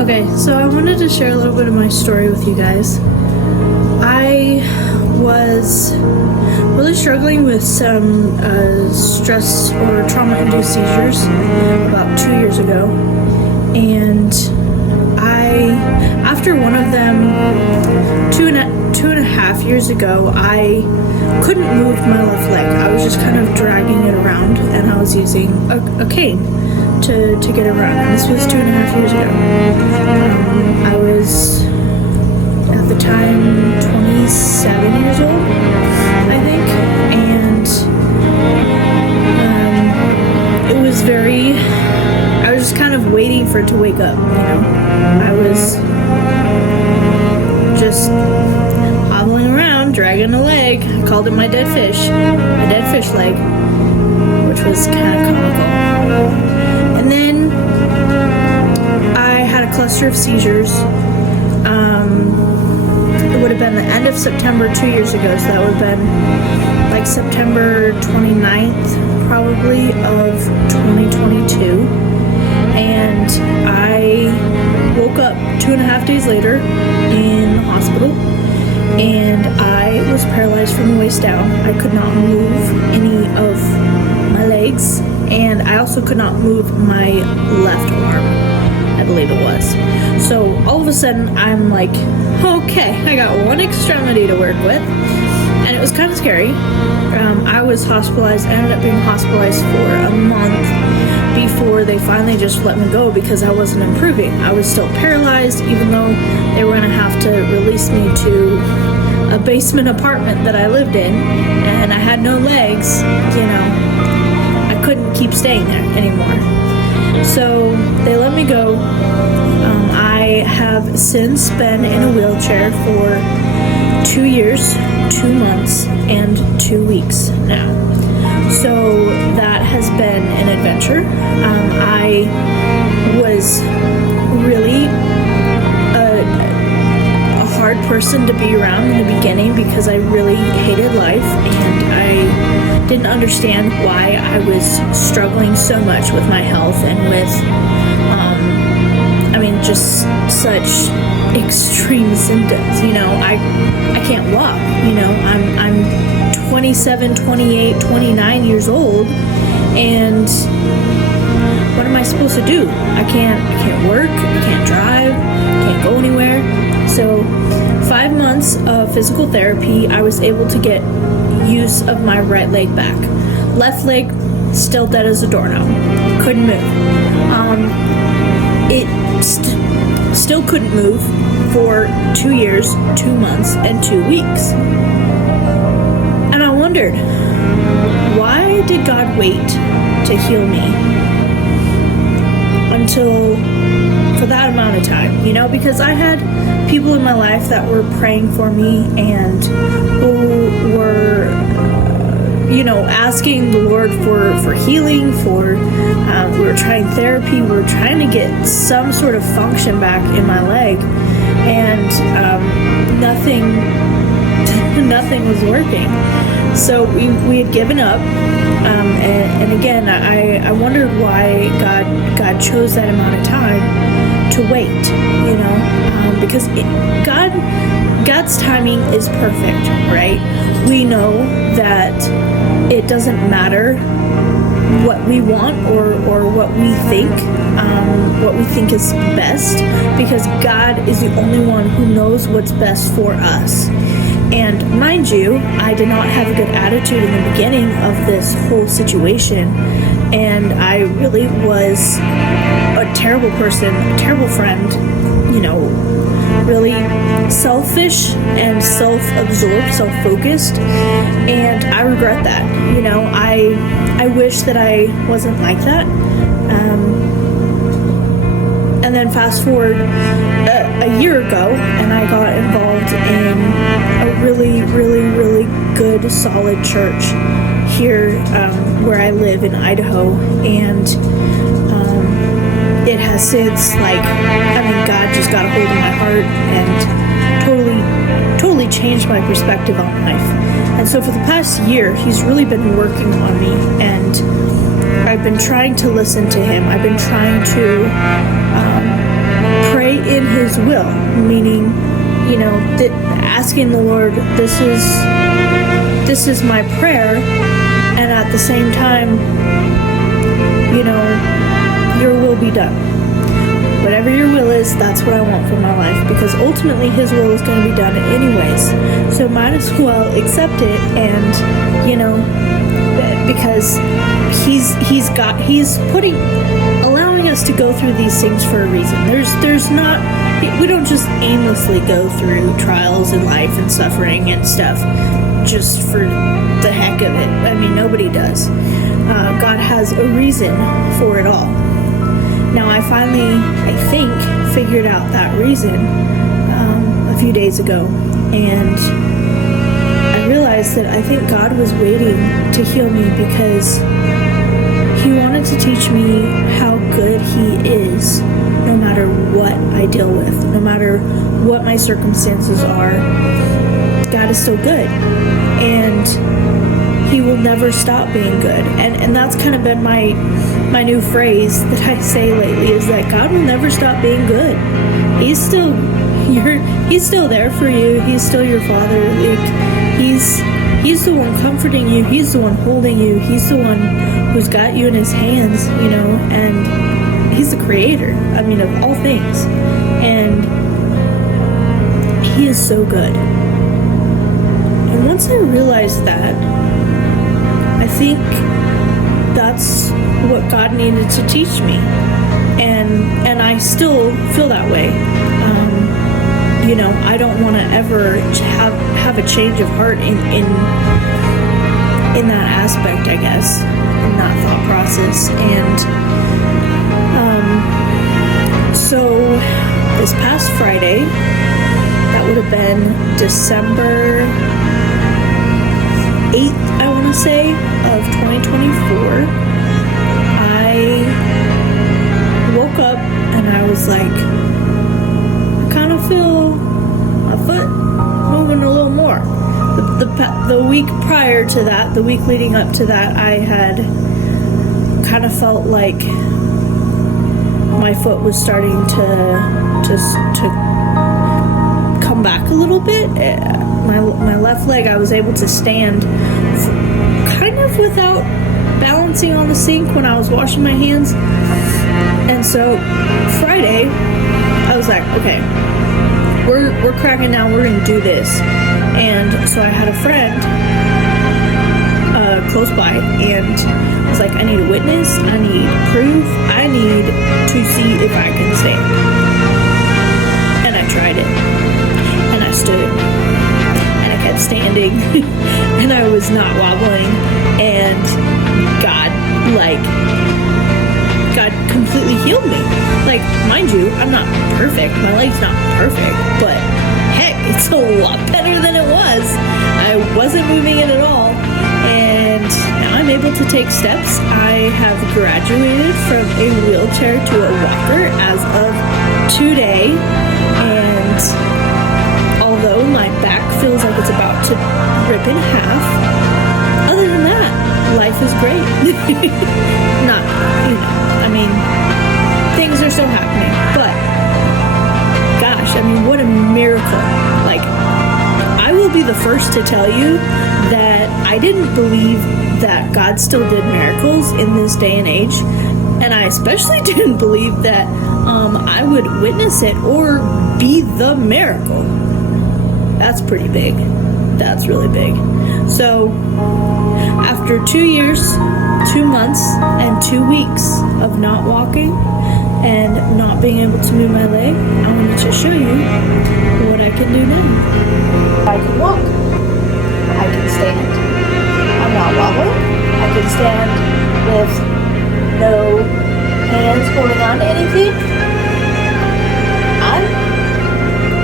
Okay, so I wanted to share a little bit of my story with you guys. I was really struggling with some stress or trauma-induced seizures about 2 years ago, and after one of them, two and a half years ago, I couldn't move my left leg. I was just kind of dragging it around, and I was using a cane to get around. And this was 2.5 years ago. I was at the time 27 years old, I think, and it was I was just kind of waiting for it to wake up, I was just hobbling around, dragging a leg. I called it my dead fish leg, which was kind of comical. And then I had a cluster of seizures. It would have been the end of September 2 years ago, so that would have been like September 29th, probably, of 2022. And I woke up 2.5 days later in the hospital, and I was paralyzed from the waist down. I could not move any of my legs, and I also could not move my left arm, I believe it was. So all of a sudden, I'm like, okay, I got one extremity to work with, and it was kind of scary. I was hospitalized. I ended up being hospitalized for a month before they finally just let me go because I wasn't improving. I was still paralyzed, even though they were going to have to release me to a basement apartment that I lived in, and I had no legs. I couldn't keep staying there anymore. So they let me go. I have since been in a wheelchair for 2 years, 2 months, and 2 weeks now. So that has been an adventure. I was really a hard person to be around in the beginning because I really hated life, and I didn't understand why I was struggling so much with my health and with just such extreme symptoms. I can't walk. I'm 27, 28, 29 years old, and what am I supposed to do? I can't work, I can't drive, can't go anywhere. So 5 months of physical therapy, I was able to get use of my right leg back. Left leg, still dead as a doornail. Couldn't move. It still couldn't move for 2 years, 2 months, and 2 weeks. And I wondered, why did God wait to heal me for that amount of time? Because I had people in my life that were praying for me and who were asking the Lord for healing, we were trying therapy, we were trying to get some sort of function back in my leg, and nothing was working. So we had given up, and again, I wondered why God chose that amount of time to wait, because God's timing is perfect, right? We know that it doesn't matter what we want or what we think is best, because God is the only one who knows what's best for us. And mind you, I did not have a good attitude in the beginning of this whole situation, and I really was a terrible person, a terrible friend, really selfish and self-absorbed, self-focused, and I regret that. I wish that I wasn't like that. And then fast forward a year ago, and I got involved in a really, really, really good, solid church here where I live in Idaho, and it has since, God just got a hold of my heart and totally changed my perspective on life. And so for the past year, he's really been working on me, and I've been trying to listen to him. I've been trying to pray in His will, meaning, that asking the Lord, this is my prayer, and at the same time, your will be done. Whatever your will is, that's what I want for my life, because ultimately His will is going to be done anyways. So might as well accept it, and because He's allowing us to go through these things for a reason. We don't just aimlessly go through trials in life and suffering and stuff just for the heck of it. I mean, nobody does. God has a reason for it all. Now, I finally, I think, figured out that reason a few days ago, and I realized that I think God was waiting to heal me because He wanted to teach me how good He is, no matter what I deal with, no matter what my circumstances are. God is still good, and He will never stop being good. And that's kind of been my new phrase that I say lately, is that God will never stop being good. He's still there for you. He's still your Father. Like, He's the one comforting you. He's the one holding you. He's the one who's got you in His hands, and He's the creator, of all things. And He is so good. And once I realized that, I think that's what God needed to teach me. And I still feel that way. I don't want to ever have a change of heart in that aspect, I guess, in that thought process. And so this past Friday, that would have been December 8th, I want to say, of 2024, I woke up and I was like, I kind of feel my foot moving a little more. The week prior to that, the week leading up to that, I had kind of felt like my foot was starting to come back a little bit. My left leg, I was able to stand kind of without balancing on the sink when I was washing my hands. And so Friday, I was like, okay, we're cracking down, we're gonna do this. And so I had a friend close by, and I was like, I need a witness, I need proof, I need to see if I can stand. And I tried it, and I stood, and I kept standing, and I was not wobbling, and God completely healed me. Like, mind you, I'm not perfect, my leg's not perfect, but heck, it's a lot better than it was. I wasn't moving it at all, and now I'm able to take steps. I have graduated from a wheelchair to a walker as of today, and although my back feels like it's about to rip in half, other than that, life is great. Not, things are still happening, but gosh, what a miracle. Like, I will be the first to tell you that I didn't believe that God still did miracles in this day and age, and I especially didn't believe that I would witness it or be the miracle. That's pretty big. That's really big. So after 2 years, 2 months, and 2 weeks of not walking and not being able to move my leg, I wanted to show you what I can do now. I can walk. I can stand. I'm not wobbling. I can stand with no hands holding on to anything.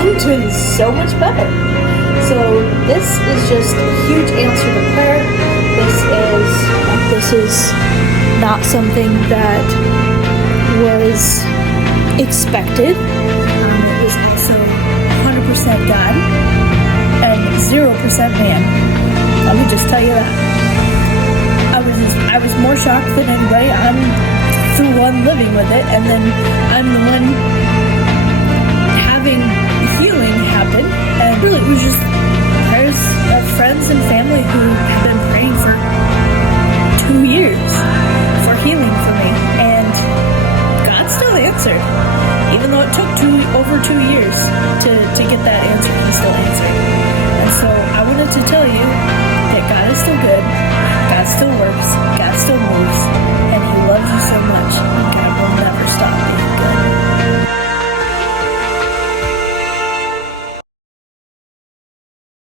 I'm doing so much better. So this is just a huge answer to prayer. This is not something that was expected. It was also 100% God and 0% man. Let me just tell you that. I was more shocked than anybody. I'm the one living with it, and then I'm the one really, it was just prayers of friends and family who have been praying for 2 years for healing for me, and God still answered, even though it took over 2 years.